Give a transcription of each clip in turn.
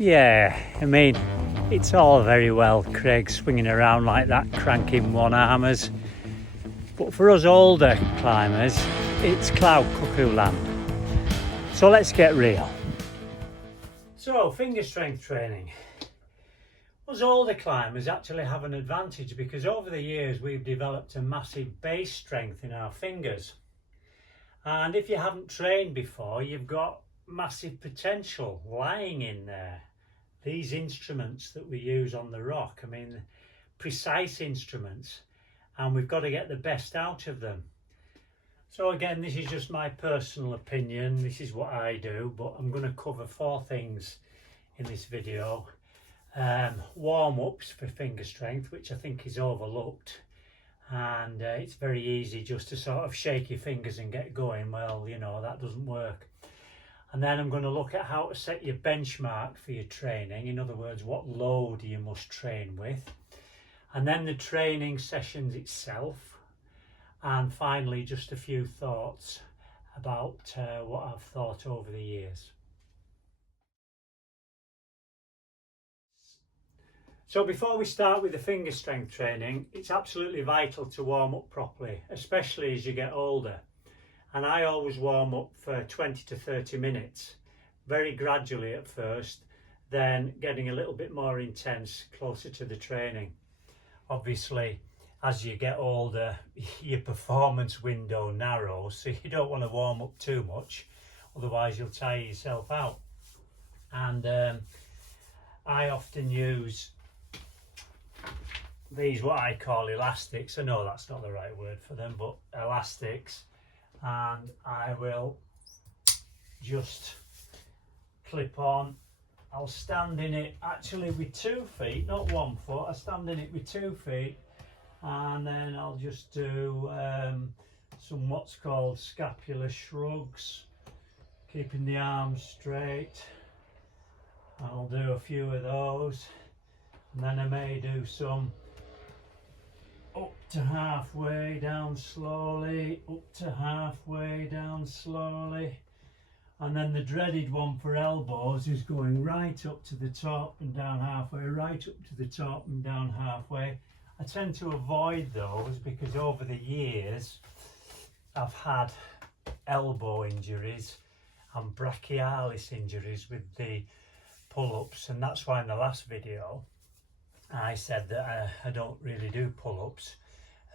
Yeah, I mean, it's all very well Craig swinging around like that, cranking one-armers, but for us older climbers, it's cloud cuckoo land. So let's get real. So, finger strength training. Us older climbers actually have an advantage because over the years we've developed a massive base strength in our fingers. And if you haven't trained before, you've got massive potential lying in there. These instruments that we use on the rock, I mean, precise instruments, and we've got to get the best out of them. So again, this is just my personal opinion, this is what I do, but I'm going to cover 4 things in this video. Warm-ups for finger strength, which I think is overlooked, and it's very easy just to sort of shake your fingers and get going. Well, you know, that doesn't work. And then I'm going to look at how to set your benchmark for your training. In other words, what load you must train with. And then the training sessions itself. And finally, just a few thoughts about what I've thought over the years. So before we start with the finger strength training, it's absolutely vital to warm up properly, especially as you get older. And I always warm up for 20 to 30 minutes, very gradually at first, then getting a little bit more intense closer to the training. Obviously, as you get older, your performance window narrows, so you don't want to warm up too much, otherwise you'll tire yourself out. And I often use these, what I call elastics. I know that's not the right word for them, but elastics. And I will just clip on. I'll stand in it actually with 2 feet, not 1 foot. I stand in it with 2 feet, and then I'll just do some what's called scapular shrugs, keeping the arms straight. I'll do a few of those, and then I may do some up to halfway down slowly, up to halfway down slowly, and then the dreaded one for elbows is going right up to the top and down halfway, right up to the top and down halfway. I tend to avoid those because over the years I've had elbow injuries and brachialis injuries with the pull-ups, and that's why in the last video I said that I don't really do pull-ups.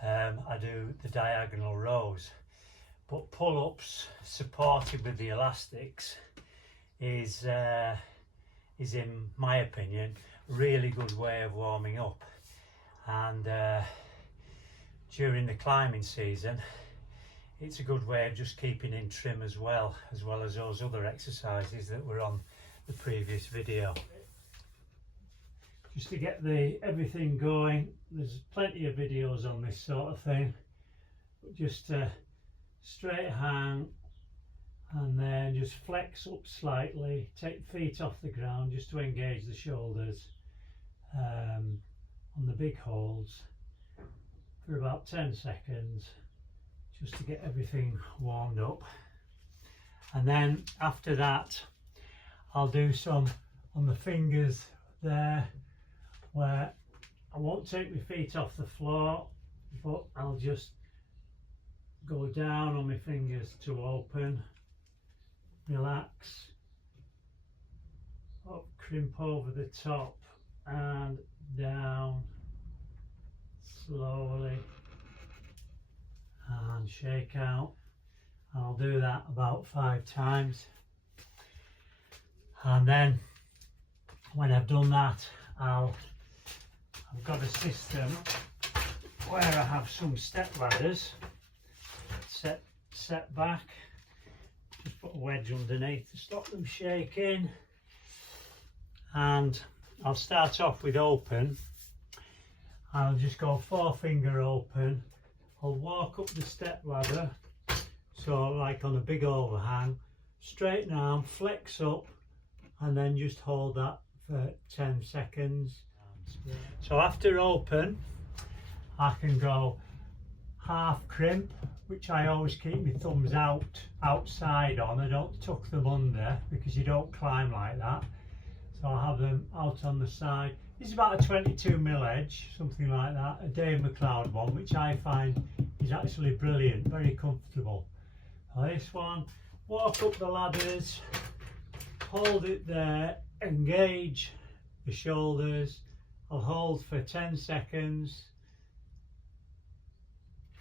I do the diagonal rows, but pull-ups supported with the elastics is in my opinion a really good way of warming up. And during the climbing season, it's a good way of just keeping in trim as well as those other exercises that were on the previous video. Just to get everything going, there's plenty of videos on this sort of thing, but just straight hang and then just flex up slightly, take feet off the ground just to engage the shoulders on the big holds for about 10 seconds just to get everything warmed up. And then after that I'll do some on the fingers there, where I won't take my feet off the floor, but I'll just go down on my fingers to open, relax, up, crimp over the top and down slowly and shake out. I'll do that about 5 times, and then when I've done that, I've got a system where I have some step ladders set back, just put a wedge underneath to stop them shaking, and I'll start off with open. I'll just go 4-finger open. I'll walk up the step ladder, so like on a big overhang, straighten arm, flex up, and then just hold that for 10 seconds. So after open, I can go half crimp, which I always keep my thumbs outside on. I don't tuck them under because you don't climb like that. So I have them out on the side. This is about a 22mm edge, something like that, a Dave McLeod one, which I find is actually brilliant, very comfortable. This one, walk up the ladders, hold it there, engage the shoulders. I'll hold for 10 seconds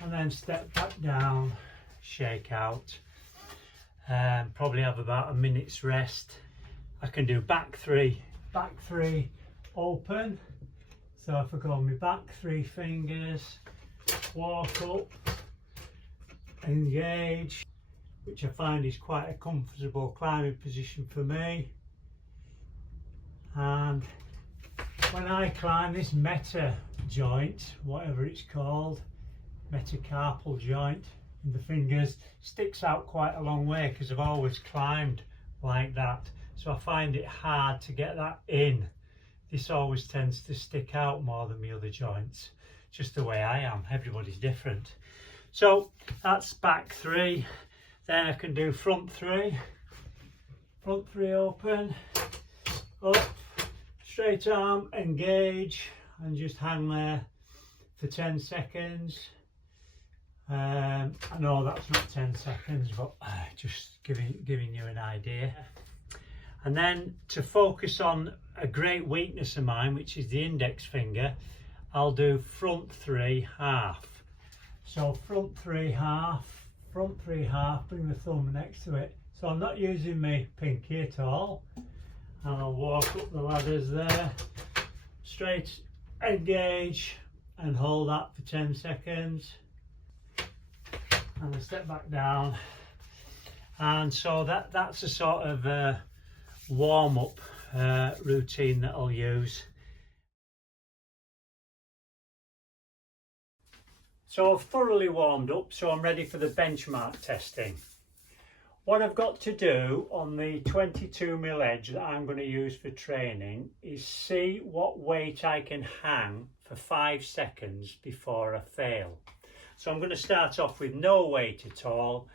and then step back down, shake out. Probably have about a minute's rest. I can do back three open. So if I go on my back 3 fingers, walk up, engage, which I find is quite a comfortable climbing position for me. And when I climb this meta joint, whatever it's called, metacarpal joint in the fingers, sticks out quite a long way because I've always climbed like that. So I find it hard to get that in. This always tends to stick out more than the other joints. Just the way I am, everybody's different. So that's back 3. Then I can do front 3. Front 3 open, up, straight arm, engage, and just hang there for 10 seconds. I know that's not 10 seconds, but just giving you an idea. And then to focus on a great weakness of mine, which is the index finger, I'll do front 3 half. So front 3 half, bring the thumb next to it. So I'm not using my pinky at all. And I'll walk up the ladders there, straight engage and hold that for 10 seconds. And I step back down. And so that's a sort of warm-up routine that I'll use. So I've thoroughly warmed up, so I'm ready for the benchmark testing. What I've got to do on the 22mm edge that I'm going to use for training is see what weight I can hang for 5 seconds before I fail. So I'm going to start off with no weight at all,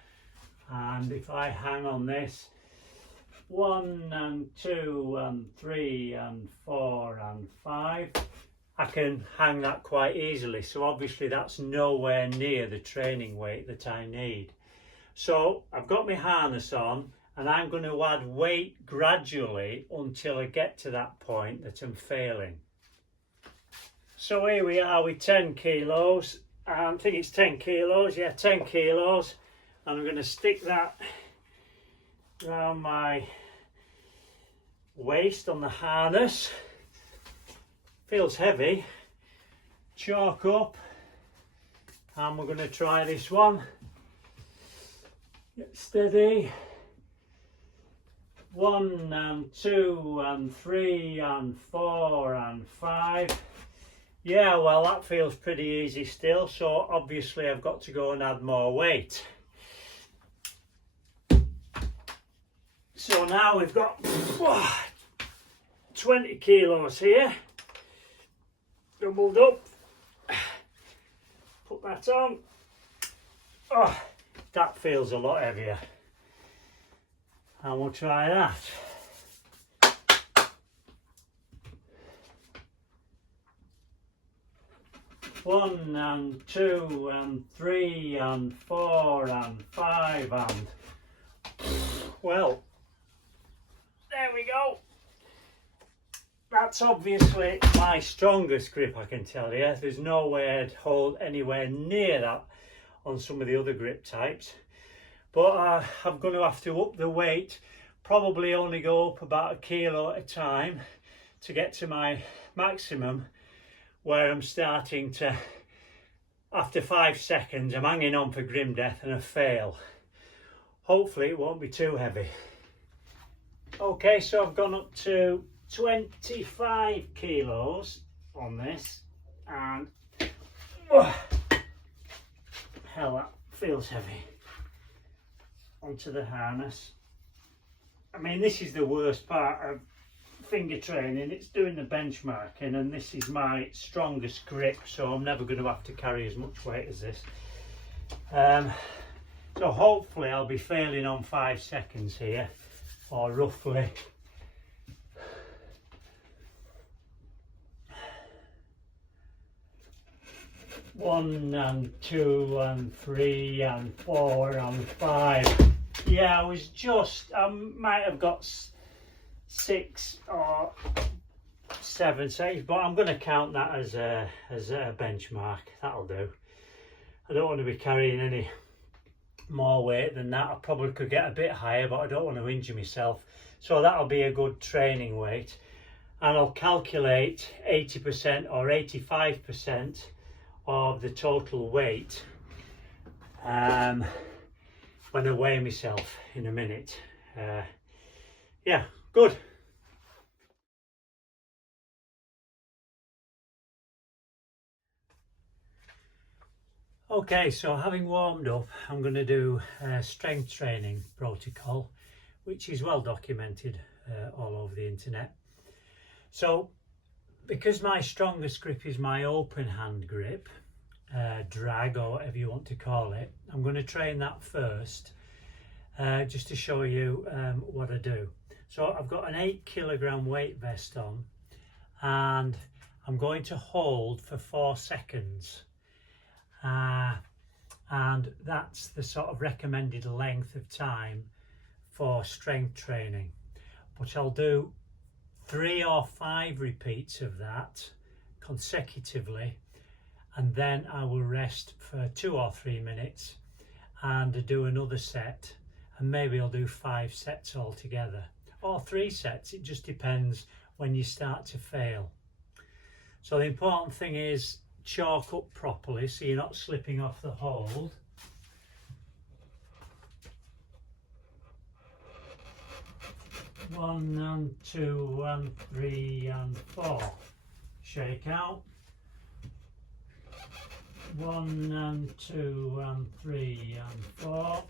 and if I hang on this 1 and 2 and 3 and 4 and 5, I can hang that quite easily. So obviously that's nowhere near the training weight that I need. So I've got my harness on and I'm going to add weight gradually until I get to that point that I'm failing. So here we are with 10 kilos. I think it's 10 kilos, yeah, 10 kilos. And I'm going to stick that around my waist on the harness. Feels heavy. Chalk up. And we're going to try this one. Get steady. 1 and 2 and 3 and 4 and 5. Yeah, well, that feels pretty easy still, so obviously I've got to go and add more weight. So now we've got 20 kilos here, doubled up. Put that on. Oh, that feels a lot heavier. And we'll try that. One and 2 and 3 and 4 and 5 and, well, there we go. That's obviously my strongest grip, I can tell you. There's no way I'd hold anywhere near that on some of the other grip types. But I'm going to have to up the weight, probably only go up about 1 kilo at a time to get to my maximum, where I'm starting to, after 5 seconds, I'm hanging on for grim death and I fail. Hopefully it won't be too heavy. Okay, so I've gone up to 25 kilos on this, and hell, that feels heavy. Onto the harness. I mean, this is the worst part of finger training. It's doing the benchmarking, and this is my strongest grip, so I'm never going to have to carry as much weight as this. So hopefully I'll be failing on 5 seconds here, or roughly 1 and 2 and 3 and 4 and 5. Yeah, I might have got 6 or 7 saves, but I'm going to count that as a benchmark. That'll do. I don't want to be carrying any more weight than that. I probably could get a bit higher, but I don't want to injure myself. So that'll be a good training weight. And I'll calculate 80% or 85% of the total weight when I weigh myself in a minute. Yeah, good. Okay, so having warmed up, I'm going to do a strength training protocol, which is well documented all over the internet. So, because my strongest grip is my open hand grip, drag or whatever you want to call it, I'm going to train that first, just to show you what I do. So I've got an 8 kilogram weight vest on, and I'm going to hold for 4 seconds. And that's the sort of recommended length of time for strength training. But I'll do 3 or 5 repeats of that consecutively, and then I will rest for 2 or 3 minutes and do another set, and maybe I'll do 5 sets altogether, or 3 sets. It just depends when you start to fail. So the important thing is chalk up properly so you're not slipping off the hold. One and 2 and 3 and 4. Shake out. 1 and 2 and 3 and 4.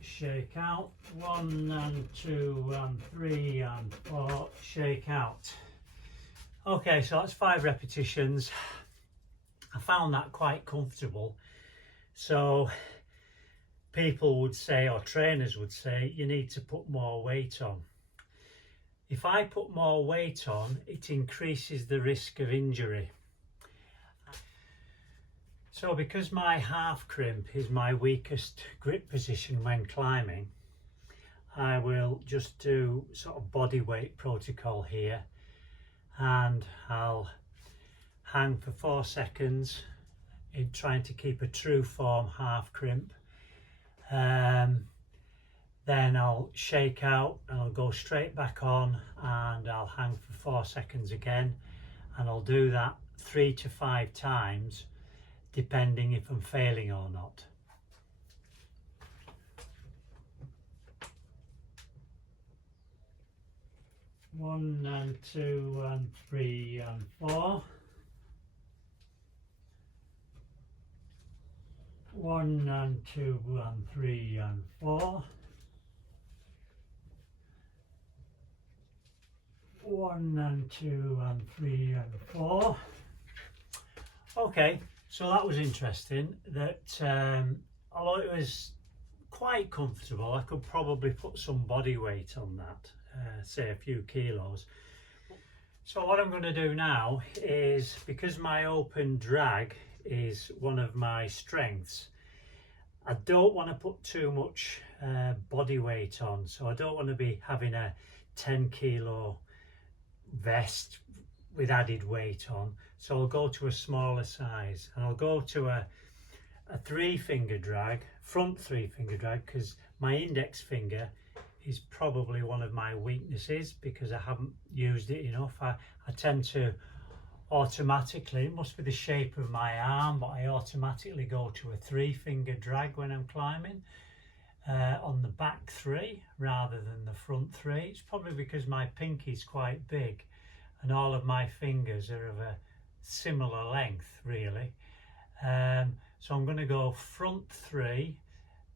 Shake out. 1 and 2 and 3 and 4. Shake out. Okay, so that's 5 repetitions. I found that quite comfortable. So people would say, or trainers would say, you need to put more weight on. If I put more weight on, it increases the risk of injury. So because my half crimp is my weakest grip position when climbing, I will just do sort of body weight protocol here, and I'll hang for 4 seconds in trying to keep a true form half crimp. Then I'll shake out and I'll go straight back on, and I'll hang for 4 seconds again, and I'll do that 3 to 5 times depending if I'm failing or not. One and 2 and 3 and 4. 1 and 2 and 3 and 4. 1 and 2 and 3 and 4. Okay, so that was interesting. That although it was quite comfortable, I could probably put some body weight on that, say a few kilos. So what I'm going to do now is, because my open drag is one of my strengths, I don't want to put too much body weight on. So I don't want to be having a 10 kilo vest with added weight on. So I'll go to a smaller size, and I'll go to a 3-finger drag, front 3-finger drag, because my index finger is probably one of my weaknesses because I haven't used it enough. I tend to automatically, it must be the shape of my arm, but I automatically go to a 3-finger drag when I'm climbing on the back 3 rather than the front 3. It's probably because my pinky is quite big and all of my fingers are of a similar length, really. So I'm going to go front 3,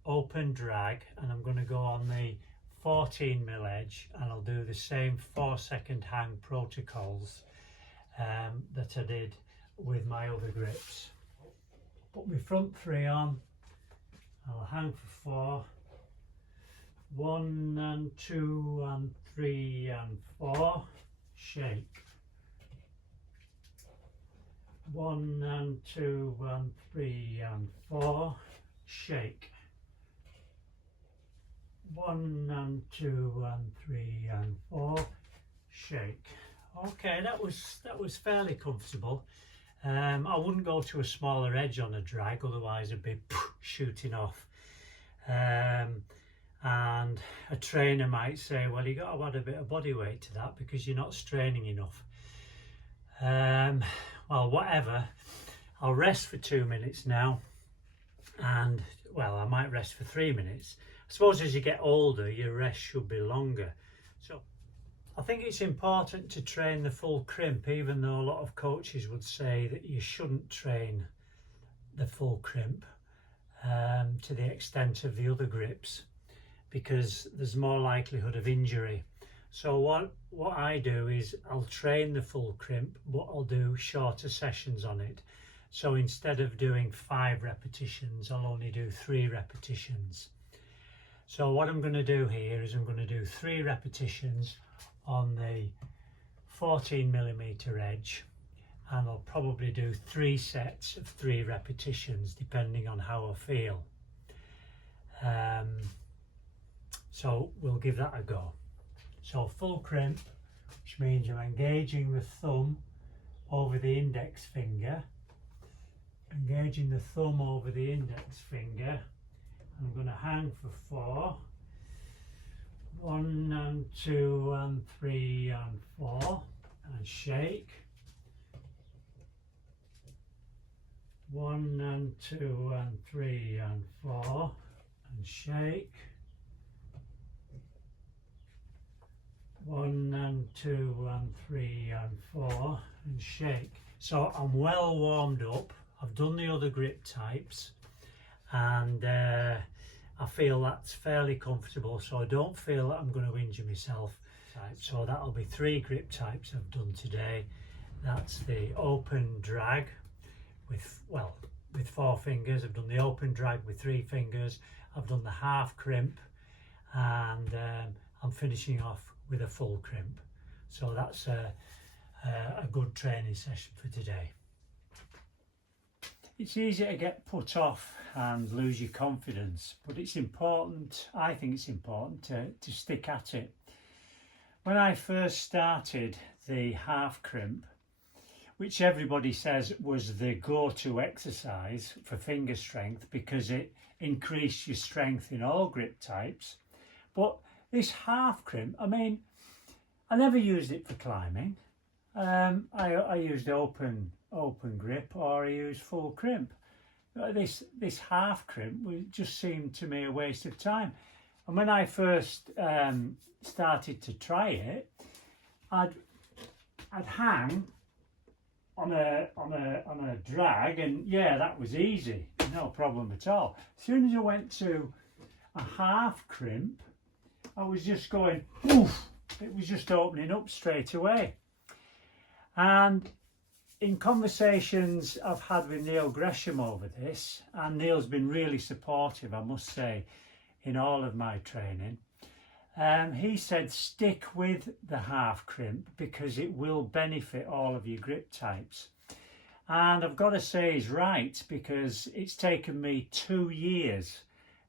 open drag, and I'm going to go on the 14mm edge, and I'll do the same 4-second hang protocols that I did with my other grips. Put my front 3 on, I'll hang for 4, 1 and 2 and 3 and 4, shake, 1 and 2 and 3 and 4, shake. 1 and 2 and 3 and 4, shake. Okay, that was fairly comfortable. I wouldn't go to a smaller edge on a drag, otherwise it'd be shooting off. And a trainer might say, well, you got to add a bit of body weight to that because you're not straining enough. Well, whatever. I'll rest for 2 minutes now, and well, I might rest for 3 minutes. I suppose as you get older, your rest should be longer. So I think it's important to train the full crimp, even though a lot of coaches would say that you shouldn't train the full crimp to the extent of the other grips, because there's more likelihood of injury. So what I do is I'll train the full crimp, but I'll do shorter sessions on it. So instead of doing 5 repetitions, I'll only do 3 repetitions. So what I'm going to do here is I'm going to do 3 repetitions on the 14mm edge, and I'll probably do 3 sets of 3 repetitions depending on how I feel. So we'll give that a go. So full crimp, which means I'm engaging the thumb over the index finger, engaging the thumb over the index finger. I'm going to hang for 4. 1 and 2 and 3 and 4, and shake. 1 and 2 and 3 and 4, and shake. 1 and 2 and 3 and 4, and shake. So I'm well warmed up. I've done the other grip types, and I feel that's fairly comfortable, so I don't feel that I'm going to injure myself. So that'll be 3 grip types I've done today. That's the open drag with 4 fingers. I've done the open drag with 3 fingers. I've done the half crimp, and I'm finishing off with a full crimp. So that's a good training session for today. It's easy to get put off and lose your confidence, but it's important, I think it's important to stick at it. When I first started the half crimp, which everybody says was the go-to exercise for finger strength because it increased your strength in all grip types, but this half crimp, I mean, I never used it for climbing. I used open grip, or I used full crimp. This half crimp just seemed to me a waste of time. And when I first started to try it, I'd hang on a drag, and yeah, that was easy, no problem at all. As soon as I went to a half crimp, I was just going, oof, it was just opening up straight away. And in conversations I've had with Neil Gresham over this, and Neil's been really supportive, I must say, in all of my training, he said stick with the half crimp because it will benefit all of your grip types. And I've got to say he's right, because it's taken me 2 years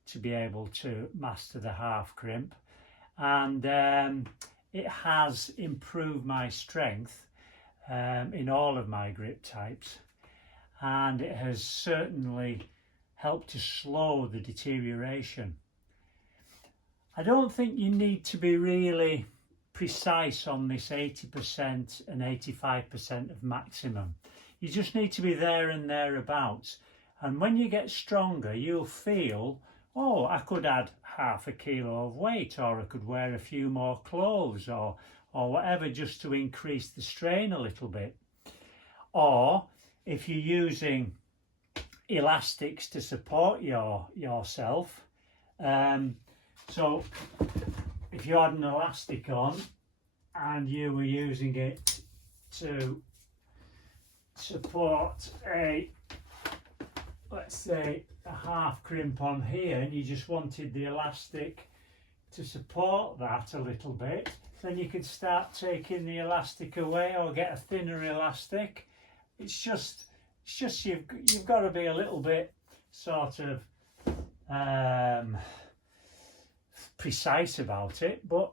to be able to master the half crimp, and it has improved my strength in all of my grip types, and it has certainly helped to slow the deterioration. I don't think you need to be really precise on this 80% and 85% of maximum. You just need to be there and thereabouts, and when you get stronger you'll feel, oh, I could add half a kilo of weight, or I could wear a few more clothes, or whatever, just to increase the strain a little bit. Or if you're using elastics to support yourself, so if you had an elastic on and you were using it to support let's say a half crimp on here, and you just wanted the elastic to support that a little bit, then you could start taking the elastic away or get a thinner elastic. It's just It's just you've got to be a little bit sort of precise about it, but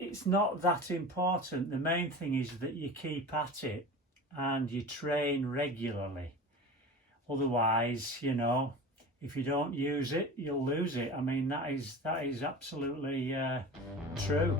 it's not that important. The main thing is that you keep at it and you train regularly. Otherwise, you know, if you don't use it, you'll lose it. I mean, that is absolutely true.